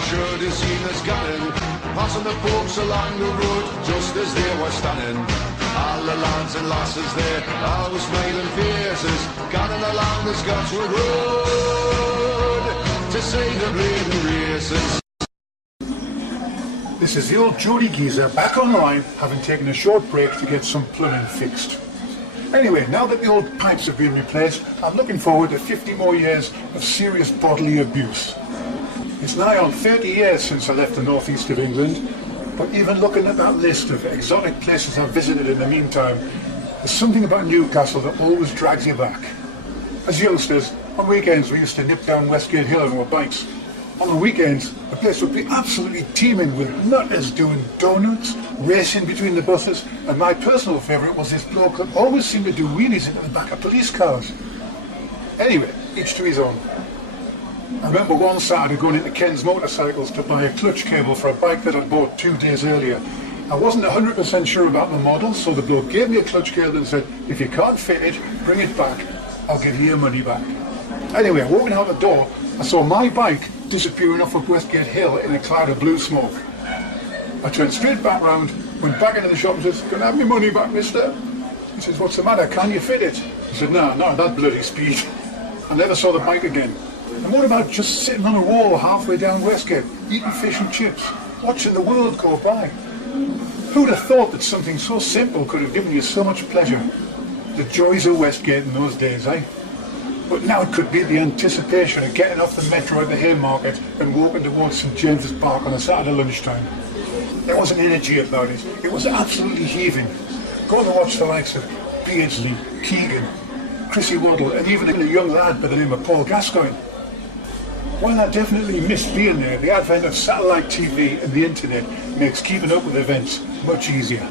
You should have seen us gunning, passing the folks along the road just as they were standing. All the lads and lasses there, all with smiling faces, gunning along the Scotswood Road to see the bleeding races. This is the Old Geordie Geezer back online, having taken a short break to get some plumbing fixed. Anyway, now that the old pipes have been replaced, I'm looking forward to 50 more years of serious bodily abuse. It's nigh on 30 years since I left the northeast of England, but even looking at that list of exotic places I've visited in the meantime, there's something about Newcastle that always drags you back. As youngsters, on weekends we used to nip down Westgate Hill on our bikes. On the weekends, the place would be absolutely teeming with nutters doing donuts, racing between the buses, and my personal favourite was this bloke that always seemed to do wheelies into the back of police cars. Anyway, each to his own. I remember one Saturday going into Ken's Motorcycles to buy a clutch cable for a bike that I'd bought 2 days earlier. I wasn't 100% sure about the model, so the bloke gave me a clutch cable and said, if you can't fit it, bring it back, I'll give you your money back. Anyway, walking out the door, I saw my bike disappearing off up Westgate Hill in a cloud of blue smoke. I turned straight back round, went back into the shop and said, can I have my money back, mister? He says, what's the matter, can you fit it? I said, no, not that bloody speed. I never saw the bike again. And what about just sitting on a wall halfway down Westgate, eating fish and chips, watching the world go by? Who'd have thought that something so simple could have given you so much pleasure? The joys of Westgate in those days, eh? But now it could be the anticipation of getting off the metro at the Haymarket and walking towards St James's Park on a Saturday lunchtime. There was an energy about it. It was absolutely heaving. Going to watch the likes of Beardsley, Keegan, Chrissy Waddle, and even a young lad by the name of Paul Gascoigne. While I definitely missed being there, the advent of satellite TV and the internet makes keeping up with events much easier.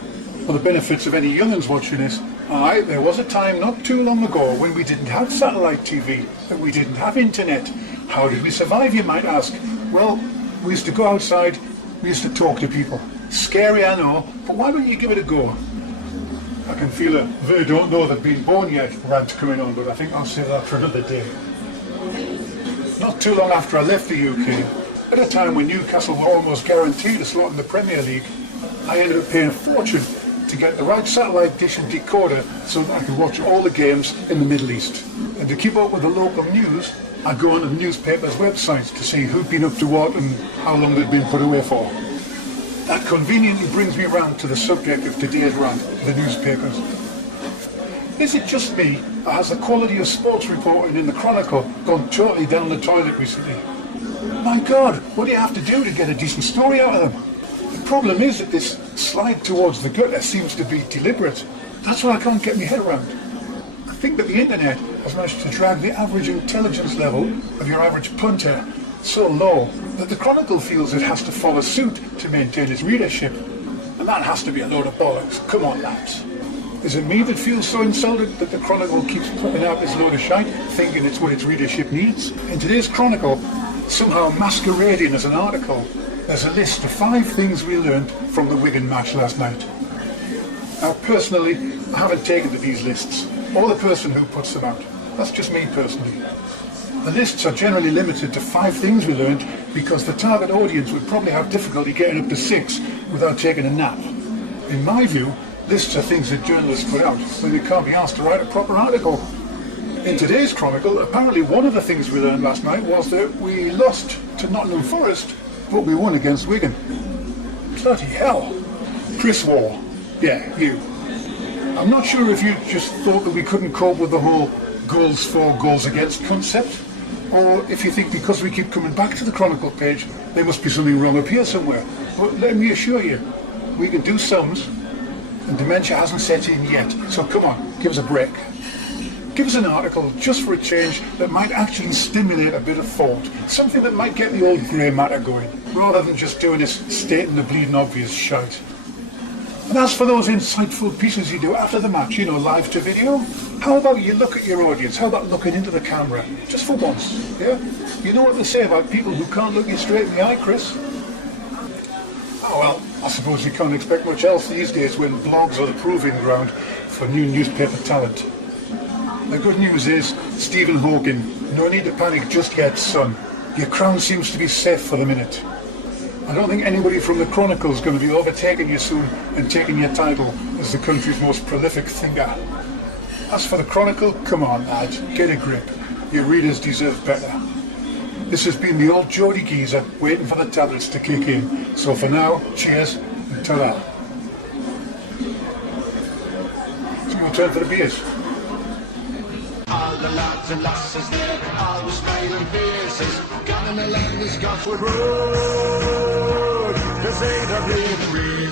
For the benefits of any young'uns watching this, aye, there was a time not too long ago when we didn't have satellite TV, and we didn't have internet. How did we survive, you might ask? Well, we used to go outside, we used to talk to people. Scary, I know, but why don't you give it a go? I can feel a they don't know they've been born yet rant coming on, but I think I'll save that for another day. Not too long after I left the UK, at a time when Newcastle were almost guaranteed a slot in the Premier League, I ended up paying a fortune to get the right satellite dish and decoder so that I could watch all the games in the Middle East. And to keep up with the local news, I'd go on the newspapers' websites to see who'd been up to what and how long they'd been put away for. That conveniently brings me round to the subject of today's rant, the newspapers. Is it just me, or has the quality of sports reporting in the Chronicle gone totally down the toilet recently? My God, what do you have to do to get a decent story out of them? The problem is that this slide towards the gutter seems to be deliberate. That's what I can't get my head around. I think that the internet has managed to drag the average intelligence level of your average punter so low that the Chronicle feels it has to follow suit to maintain its readership. And that has to be a load of bollocks. Come on, lads. Is it me that feels so insulted that the Chronicle keeps putting out this load of shite, thinking it's what its readership needs? In today's Chronicle, somehow masquerading as an article, there's a list of 5 things we learned from the Wigan match last night. Now, personally, I haven't taken to these lists, or the person who puts them out. That's just me personally. The lists are generally limited to 5 things we learned because the target audience would probably have difficulty getting up to 6 without taking a nap. In my view, lists are things that journalists put out when they can't be asked to write a proper article. In today's Chronicle, apparently one of the things we learned last night was that we lost to Nottingham Forest, but we won against Wigan. Bloody hell. Chris Waugh. Yeah, you. I'm not sure if you just thought that we couldn't cope with the whole goals for, goals against concept, or if you think because we keep coming back to the Chronicle page, there must be something wrong up here somewhere. But let me assure you, we can do sums, and dementia hasn't set in yet. So come on, give us a break. Give us an article, just for a change, that might actually stimulate a bit of thought. Something that might get the old grey matter going, rather than just doing this stating the bleeding obvious shite. And as for those insightful pieces you do after the match, you know, live to video, how about you look at your audience? How about looking into the camera? Just for once, yeah? You know what they say about people who can't look you straight in the eye, Chris? Oh well, I suppose you can't expect much else these days when blogs are the proving ground for new newspaper talent. The good news is, Stephen Hawking, no need to panic just yet, son. Your crown seems to be safe for the minute. I don't think anybody from the Chronicle is going to be overtaking you soon and taking your title as the country's most prolific thinker. As for the Chronicle, come on lads, get a grip. Your readers deserve better. This has been the Old Geordie Geezer waiting for the tablets to kick in. So for now, cheers and ta-ra. So we'll turn for the beers. All the lads and lasses there, always smiling faces, gone along the Scotswood Road, 'cause they'd have lived reason.